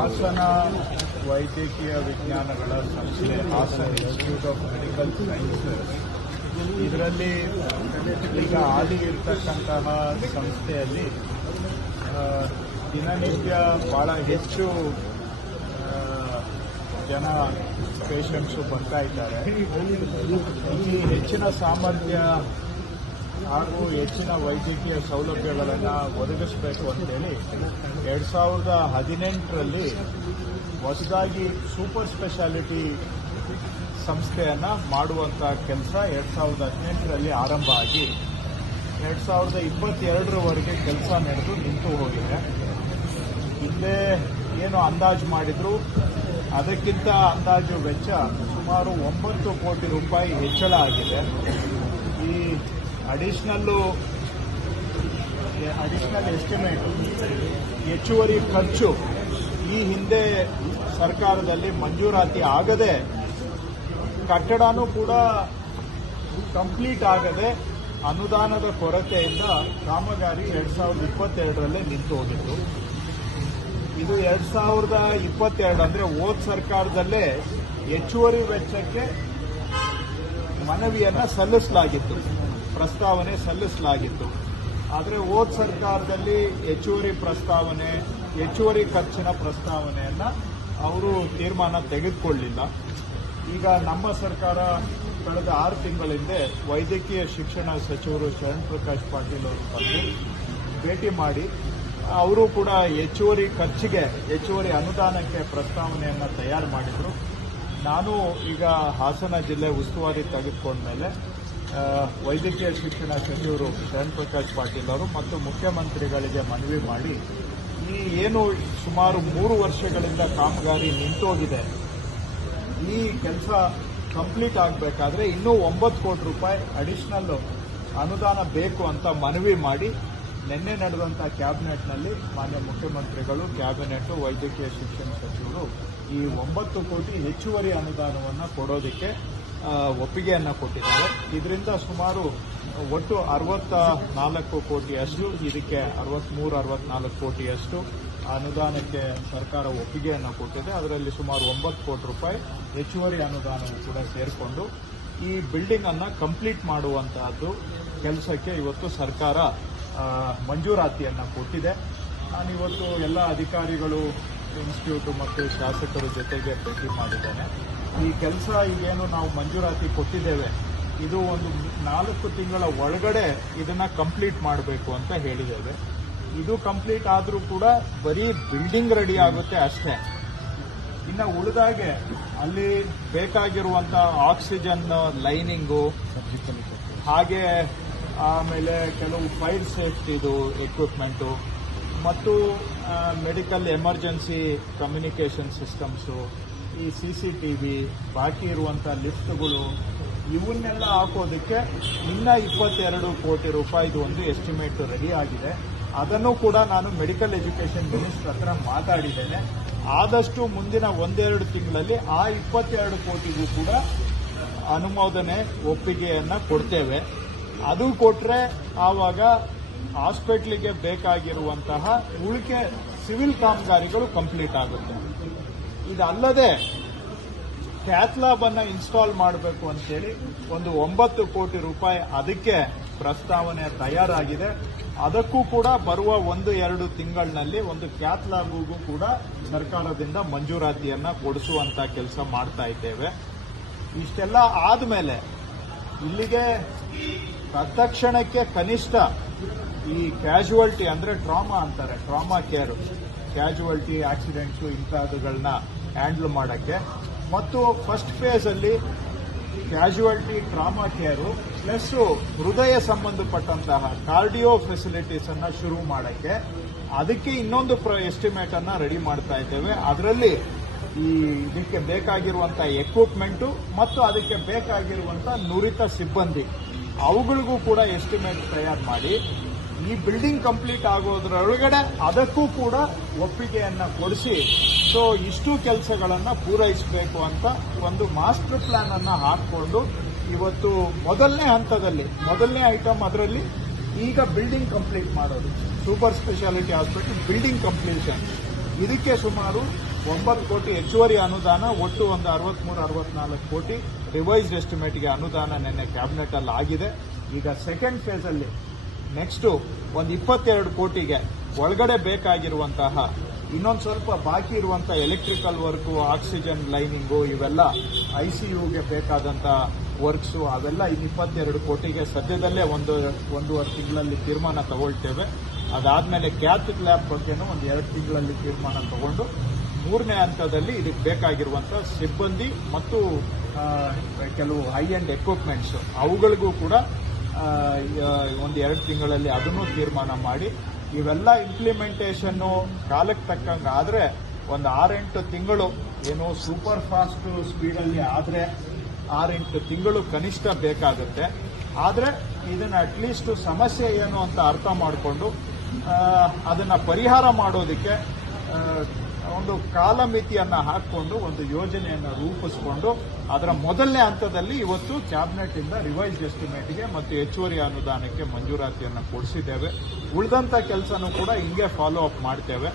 ಹಾಸನ ವೈದ್ಯಕೀಯ ವಿಜ್ಞಾನಗಳ ಸಂಸ್ಥೆ Hassan institute of medical sciences ಇದರಲ್ಲಿ ಈಗ ಹಾಲಿ ಇರತಕ್ಕಂತಹ ಸಂಸ್ಥೆಯಲ್ಲಿ ದಿನನಿತ್ಯ ಬಹಳ ಹೆಚ್ಚು ಜನ ಪೇಷಂಟ್ಸು ಬರ್ತಾ ಇದ್ದಾರೆ. ಈ ಹೆಚ್ಚಿನ ಸಾಮರ್ಥ್ಯ ಹಾಗೂ ಹೆಚ್ಚಿನ ವೈದ್ಯಕೀಯ ಸೌಲಭ್ಯಗಳನ್ನು ಒದಗಿಸಬೇಕು ಅಂತೇಳಿ 2018ರಲ್ಲಿ ಹೊಸದಾಗಿ ಸೂಪರ್ ಸ್ಪೆಷಾಲಿಟಿ ಸಂಸ್ಥೆಯನ್ನು ಮಾಡುವಂಥ ಕೆಲಸ 2018ರಲ್ಲಿ ಆರಂಭ ಆಗಿ 2022ರವರೆಗೆ ಕೆಲಸ ನಡೆದು ನಿಂತು ಹೋಗಿದೆ. ಹಿಂದೆ ಏನು ಅಂದಾಜು ಮಾಡಿದ್ರು ಅದಕ್ಕಿಂತ ಅಂದಾಜು ವೆಚ್ಚ ಸುಮಾರು 9 ಕೋಟಿ ರೂಪಾಯಿ ಹೆಚ್ಚಳ ಆಗಿದೆ. ಈ ಅಡಿಷನಲ್ ಎಸ್ಟಿಮೇಟ್ ಹೆಚ್ಚುವರಿ ಖರ್ಚು ಈ ಹಿಂದೆ ಸರ್ಕಾರದಲ್ಲಿ ಮಂಜೂರಾತಿ ಆಗದೆ ಕಟ್ಟಡನೂ ಕೂಡ ಕಂಪ್ಲೀಟ್ ಆಗದೆ ಅನುದಾನದ ಕೊರತೆಯಿಂದ ಕಾಮಗಾರಿ 2022ರಲ್ಲೇ ನಿಂತು ಹೋಗಿತ್ತು. ಇದು 2022 ಅಂದ್ರೆ ಹೋದ ಸರ್ಕಾರದಲ್ಲೇ ಹೆಚ್ಚುವರಿ ವೆಚ್ಚಕ್ಕೆ ಮನವಿಯನ್ನ ಸಲ್ಲಿಸಲಾಗಿತ್ತು, ಪ್ರಸ್ತಾವನೆ ಸಲ್ಲಿಸಲಾಗಿತ್ತು. ಆದರೆ ಹೋದ ಸರ್ಕಾರದಲ್ಲಿ ಹೆಚ್ಚುವರಿ ಖರ್ಚಿನ ಪ್ರಸ್ತಾವನೆಯನ್ನ ಅವರು ತೀರ್ಮಾನ ತೆಗೆದುಕೊಳ್ಳಲಿಲ್ಲ. ಈಗ ನಮ್ಮ ಸರ್ಕಾರ ಕಳೆದ 6 ತಿಂಗಳ ಹಿಂದೆ ವೈದ್ಯಕೀಯ ಶಿಕ್ಷಣ ಸಚಿವರು ಶರಣ್ ಪ್ರಕಾಶ್ ಪಾಟೀಲ್ ಅವರು ಬಂದು ಭೇಟಿ ಮಾಡಿ ಅವರು ಕೂಡ ಹೆಚ್ಚುವರಿ ಅನುದಾನಕ್ಕೆ ಪ್ರಸ್ತಾವನೆಯನ್ನು ತಯಾರು ಮಾಡಿದರು. ನಾನು ಈಗ ಹಾಸನ ಜಿಲ್ಲೆ ಉಸ್ತುವಾರಿ ತೆಗೆದುಕೊಂಡ್ಮೇಲೆ ವೈದ್ಯಕೀಯ ಶಿಕ್ಷಣ ಸಚಿವರು ಶರಣ್ ಪ್ರಕಾಶ್ ಪಾಟೀಲ್ ಅವರು ಮತ್ತು ಮುಖ್ಯಮಂತ್ರಿಗಳಿಗೆ ಮನವಿ ಮಾಡಿ ಈ ಏನು ಸುಮಾರು 3 ವರ್ಷಗಳಿಂದ ಕಾಮಗಾರಿ ನಿಂತೋಗಿದೆ, ಈ ಕೆಲಸ ಕಂಪ್ಲೀಟ್ ಆಗಬೇಕಾದ್ರೆ ಇನ್ನೂ 9 ಕೋಟಿ ರೂಪಾಯಿ ಅಡಿಷನಲ್ ಅನುದಾನ ಬೇಕು ಅಂತ ಮನವಿ ಮಾಡಿ ನಿನ್ನೆ ನಡೆದಂಥ ಕ್ಯಾಬಿನೆಟ್ನಲ್ಲಿ ಮಾನ್ಯ ಮುಖ್ಯಮಂತ್ರಿಗಳು, ಕ್ಯಾಬಿನೆಟ್, ವೈದ್ಯಕೀಯ ಶಿಕ್ಷಣ ಸಚಿವರು ಈ 9 ಕೋಟಿ ಹೆಚ್ಚುವರಿ ಅನುದಾನವನ್ನು ಕೊಡೋದಕ್ಕೆ ಒಪ್ಪಿಗೆಯನ್ನು ಕೊಟ್ಟಿದ್ದಾರೆ. ಇದರಿಂದ ಸುಮಾರು ಒಟ್ಟು 64 ಕೋಟಿಯಷ್ಟು, ಇದಕ್ಕೆ 63-64 ಕೋಟಿಯಷ್ಟು ಅನುದಾನಕ್ಕೆ ಸರ್ಕಾರ ಒಪ್ಪಿಗೆಯನ್ನು ಕೊಟ್ಟಿದೆ. ಅದರಲ್ಲಿ ಸುಮಾರು 9 ಕೋಟಿ ರೂಪಾಯಿ ಹೆಚ್ಚುವರಿ ಅನುದಾನವು ಕೂಡ ಸೇರಿಕೊಂಡು ಈ ಬಿಲ್ಡಿಂಗ್ ಅನ್ನು ಕಂಪ್ಲೀಟ್ ಮಾಡುವಂತಹದ್ದು ಕೆಲಸಕ್ಕೆ ಇವತ್ತು ಸರ್ಕಾರ ಮಂಜೂರಾತಿಯನ್ನು ಕೊಟ್ಟಿದೆ. ನಾನಿವತ್ತು ಎಲ್ಲ ಅಧಿಕಾರಿಗಳು, ಇನ್ಸ್ಟಿಟ್ಯೂಟ್ ಮತ್ತು ಶಾಸಕರ ಜೊತೆಗೆ ಭೇಟಿ ಮಾಡಿದ್ದೇನೆ. ಈ ಕೆಲಸ ಈಗೇನು ನಾವು ಮಂಜೂರಾತಿ ಕೊಟ್ಟಿದ್ದೇವೆ ಇದು ಒಂದು 4 ತಿಂಗಳ ಒಳಗಡೆ ಇದನ್ನ ಕಂಪ್ಲೀಟ್ ಮಾಡಬೇಕು ಅಂತ ಹೇಳಿದ್ದೇವೆ. ಇದು ಕಂಪ್ಲೀಟ್ ಆದರೂ ಕೂಡ ಬರೀ ಬಿಲ್ಡಿಂಗ್ ರೆಡಿ ಆಗುತ್ತೆ ಅಷ್ಟೇ. ಇನ್ನು ಉಳಿದಾಗೆ ಅಲ್ಲಿ ಬೇಕಾಗಿರುವಂತಹ ಆಕ್ಸಿಜನ್ ಲೈನಿಂಗು, ಹಾಗೆ ಆಮೇಲೆ ಕೆಲವು ಫೈರ್ ಸೇಫ್ಟಿದು ಎಕ್ವಿಪ್ಮೆಂಟು ಮತ್ತು ಮೆಡಿಕಲ್ ಎಮರ್ಜೆನ್ಸಿ ಕಮ್ಯುನಿಕೇಷನ್ ಸಿಸ್ಟಮ್ಸು, ಈ CCTV, ಬಾಕಿ ಇರುವಂಥ ಲಿಫ್ಟ್ಗಳು, ಇವನ್ನೆಲ್ಲ ಹಾಕೋದಕ್ಕೆ ಇನ್ನ 22 ಕೋಟಿ ರೂಪಾಯಿದು ಒಂದು ಎಸ್ಟಿಮೇಟ್ ರೆಡಿ ಆಗಿದೆ. ಅದನ್ನು ಕೂಡ ನಾನು ಮೆಡಿಕಲ್ ಎಜುಕೇಷನ್ ಮಿನಿಸ್ಟರ್ ಹತ್ರ ಮಾತಾಡಿದ್ದೇನೆ. ಆದಷ್ಟು ಮುಂದಿನ 1-2 ತಿಂಗಳಲ್ಲಿ ಆ 22 ಕೋಟಿಗೂ ಕೂಡ ಅನುಮೋದನೆ, ಒಪ್ಪಿಗೆಯನ್ನ ಕೊಡ್ತೇವೆ. ಅದು ಕೊಟ್ರೆ ಆವಾಗ ಹಾಸ್ಪಿಟ್ಲಿಗೆ ಬೇಕಾಗಿರುವಂತಹ ಉಳಿಕೆ ಸಿವಿಲ್ ಕಾಮಗಾರಿಗಳು ಕಂಪ್ಲೀಟ್ ಆಗುತ್ತೆ. ಇದಲ್ಲದೆ ಕ್ಯಾಥ್ಲ್ಯಾಬ್ ಅನ್ನ ಇನ್ಸ್ಟಾಲ್ ಮಾಡಬೇಕು ಅಂತೇಳಿ ಒಂದು 9 ಕೋಟಿ ರೂಪಾಯಿ ಅದಕ್ಕೆ ಪ್ರಸ್ತಾವನೆ ತಯಾರಾಗಿದೆ. ಅದಕ್ಕೂ ಕೂಡ ಬರುವ 1-2 ತಿಂಗಳಿನಲ್ಲಿ ಒಂದು ಕ್ಯಾಥ್ಲ್ಯಾಬ್ಗೂ ಕೂಡ ಸರ್ಕಾರದಿಂದ ಮಂಜೂರಾತಿಯನ್ನ ಕೊಡಿಸುವಂತ ಕೆಲಸ ಮಾಡ್ತಾ ಇದ್ದೇವೆ. ಇಷ್ಟೆಲ್ಲ ಆದ್ಮೇಲೆ ಇಲ್ಲಿಗೆ ತತ್ಕ್ಷಣಕ್ಕೆ ಕನಿಷ್ಠ ಈ ಕ್ಯಾಶುವಲ್ಟಿ ಅಂದ್ರೆ ಟ್ರಾಮಾ ಅಂತಾರೆ, ಟ್ರಾಮಾ ಕೇರ್, ಕ್ಯಾಶುವಲ್ಟಿ, ಆಕ್ಸಿಡೆಂಟ್ಸು ಇಂಥವುಗಳನ್ನ ಹ್ಯಾಂಡಲ್ ಮಾಡಕ್ಕೆ ಮತ್ತು ಫಸ್ಟ್ ಫೇಸ್ ಅಲ್ಲಿ ಕ್ಯಾಶುವಲ್ಟಿ, ಟ್ರಾಮಾ ಕೇರು ಪ್ಲಸ್ ಹೃದಯ ಸಂಬಂಧಪಟ್ಟಂತಹ ಕಾರ್ಡಿಯೋ ಫೆಸಿಲಿಟೀಸ್ ಅನ್ನ ಶುರು ಮಾಡಕ್ಕೆ ಅದಕ್ಕೆ ಇನ್ನೊಂದು ಎಸ್ಟಿಮೇಟ್ ಅನ್ನ ರೆಡಿ ಮಾಡ್ತಾ ಇದ್ದೇವೆ. ಅದರಲ್ಲಿ ಈ ಇದಕ್ಕೆ ಬೇಕಾಗಿರುವಂತಹ ಎಕ್ವಿಪ್ಮೆಂಟ್ ಮತ್ತು ಅದಕ್ಕೆ ಬೇಕಾಗಿರುವಂತಹ ನುರಿತ ಸಿಬ್ಬಂದಿ ಅವುಗಳಿಗೂ ಕೂಡ ಎಸ್ಟಿಮೇಟ್ ತಯಾರು ಮಾಡಿ ಈ ಬಿಲ್ಡಿಂಗ್ ಕಂಪ್ಲೀಟ್ ಆಗೋದ್ರೊಳಗಡೆ ಅದಕ್ಕೂ ಕೂಡ ಒಪ್ಪಿಗೆಯನ್ನ ಕೊಡಿಸಿ ಸೊ ಇಷ್ಟು ಕೆಲಸಗಳನ್ನ ಪೂರೈಸಬೇಕು ಅಂತ ಒಂದು ಮಾಸ್ಟರ್ ಪ್ಲಾನ್ ಅನ್ನ ಹಾಕಿಕೊಂಡು ಇವತ್ತು ಮೊದಲನೇ ಹಂತದಲ್ಲಿ ಮೊದಲನೇ ಐಟಮ್ ಅದರಲ್ಲಿ ಈಗ ಬಿಲ್ಡಿಂಗ್ ಕಂಪ್ಲೀಟ್ ಮಾಡೋದು, super speciality hospital building completion. ಇದಕ್ಕೆ ಸುಮಾರು 9 ಕೋಟಿ ಹೆಚ್ಚುವರಿ ಅನುದಾನ, ಒಟ್ಟು ಒಂದು 63-64 ಕೋಟಿ ರಿವೈಸ್ಡ್ ಎಸ್ಟಿಮೇಟ್ಗೆ ಅನುದಾನ ನಿನ್ನೆ ಕ್ಯಾಬಿನೆಟ್ ಅಲ್ಲಿ ಆಗಿದೆ. ಈಗ ಸೆಕೆಂಡ್ ಫೇಸ್ ಅಲ್ಲಿ ನೆಕ್ಸ್ಟ್ ಒಂದು 22 ಕೋಟಿಗೆ ಒಳಗಡೆ ಬೇಕಾಗಿರುವಂತಹ ಇನ್ನೊಂದು ಸ್ವಲ್ಪ ಬಾಕಿ ಇರುವಂತಹ ಎಲೆಕ್ಟ್ರಿಕಲ್ ವರ್ಕು, ಆಕ್ಸಿಜನ್ ಲೈನಿಂಗು, ಇವೆಲ್ಲ ICUಗೆ ಬೇಕಾದಂತಹ ವರ್ಕ್ಸು ಅವೆಲ್ಲ ಇನ್ನು 22 ಕೋಟಿಗೆ ಸದ್ಯದಲ್ಲೇ ಒಂದೂವರೆ ತಿಂಗಳಲ್ಲಿ ತೀರ್ಮಾನ ತಗೊಳ್ತೇವೆ. ಅದಾದ್ಮೇಲೆ ಕ್ಯಾಥ್ ಲ್ಯಾಬ್ ಬಗ್ಗೆನೂ ಒಂದು 2 ತಿಂಗಳಲ್ಲಿ ತೀರ್ಮಾನ ತಗೊಂಡು 3ನೇ ಹಂತದಲ್ಲಿ ಇದಕ್ಕೆ ಬೇಕಾಗಿರುವಂತಹ ಸಿಬ್ಬಂದಿ ಮತ್ತು ಕೆಲವು ಹೈ ಎಂಡ್ ಎಕ್ವಿಪ್ಮೆಂಟ್ಸ್ ಅವುಗಳಿಗೂ ಕೂಡ ಒಂದು 2 ತಿಂಗಳಲ್ಲಿ ಅದನ್ನು ತೀರ್ಮಾನ ಮಾಡಿ ಇವೆಲ್ಲ ಇಂಪ್ಲಿಮೆಂಟೇಷನ್ ಕಾಲಕ್ಕೆ ತಕ್ಕಂಗೆ ಆದರೆ ಒಂದು 6-8 ತಿಂಗಳು ಏನು ಸೂಪರ್ ಫಾಸ್ಟ್ ಸ್ಪೀಡಲ್ಲಿ ಆದರೆ 6-8 ತಿಂಗಳು ಕನಿಷ್ಠ ಬೇಕಾಗುತ್ತೆ. ಆದರೆ ಇದನ್ನ ಅಟ್ಲೀಸ್ಟ್ ಸಮಸ್ಯೆ ಏನು ಅಂತ ಅರ್ಥ ಮಾಡಿಕೊಂಡು ಅದನ್ನ ಪರಿಹಾರ ಮಾಡೋದಕ್ಕೆ ಒಂದು ಕಾಲಮಿತಿಯನ್ನ ಹಾಕಿಕೊಂಡು ಒಂದು ಯೋಜನೆಯನ್ನು ರೂಪಿಸಿಕೊಂಡು ಅದರ ಮೊದಲನೇ ಹಂತದಲ್ಲಿ ಇವತ್ತು ಕ್ಯಾಬಿನೆಟ್ ಇಂದ ರಿವೈಸ್ಡ್ ಎಸ್ಟಿಮೇಟ್ಗೆ ಮತ್ತು ಹೆಚ್ಚುವರಿ ಅನುದಾನಕ್ಕೆ ಮಂಜೂರಾತಿಯನ್ನು ಕೊಡಿಸಿದ್ದೇವೆ. ಉಳಿದಂತ ಕೆಲಸನೂ ಕೂಡ ಹಿಂಗೆ ಫಾಲೋ ಅಪ್ ಮಾಡ್ತೇವೆ.